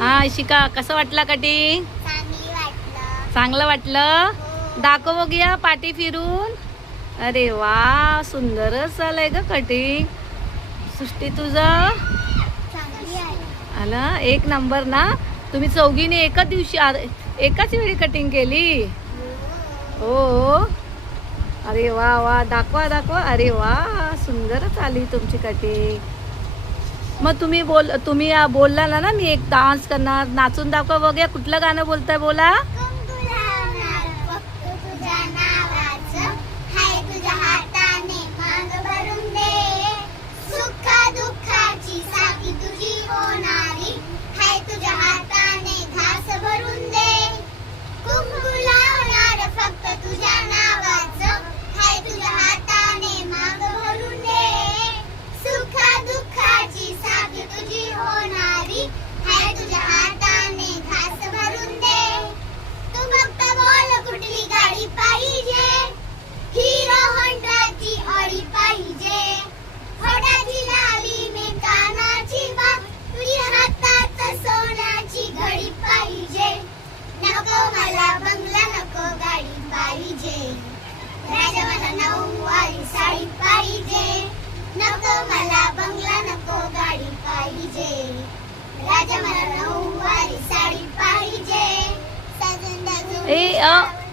हा शिका, कसं वाटला कटिंग? चांगलं वाटलं? दाखव बघूया पाठी फिरून. अरे वा, सुंदरच झालंय ग कटिंग. सृष्टी तुझं आला एक नंबर ना. तुम्ही चौघीने एकाच दिवशी एकाच वेळी कटिंग केली? हो. अरे वा वा, दाखवा दाखवा. अरे वा, सुंदरच आली तुमची कटिंग. मग तुम्ही बोलला ना मी एक डान्स करणार, नाचून दाखवा बघूया. कुठलं गाणं बोलताय बोला?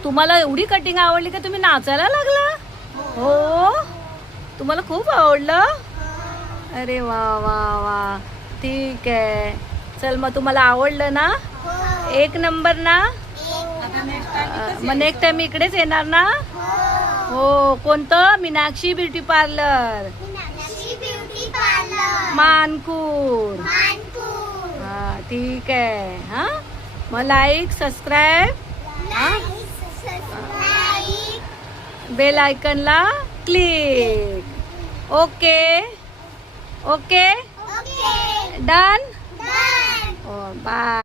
तुम्हाला एवढी कटिंग आवडली का तुम्ही नाचायला लागला? हो, तुम्हाला खूप आवडलं? अरे वा वा वा, ठीक आहे. चल मग तुम्हाला आवडलं ना? एक नंबर ना? मग नेक्स्ट टाइम इकडेच येणार ना? हो. कोणतं? Meenakshi beauty parlour, Mankhurd. हा ठीक आहे. हा मग लाईक सबस्क्राईब, बेल आयकनला click. Okay okay, done. Bye.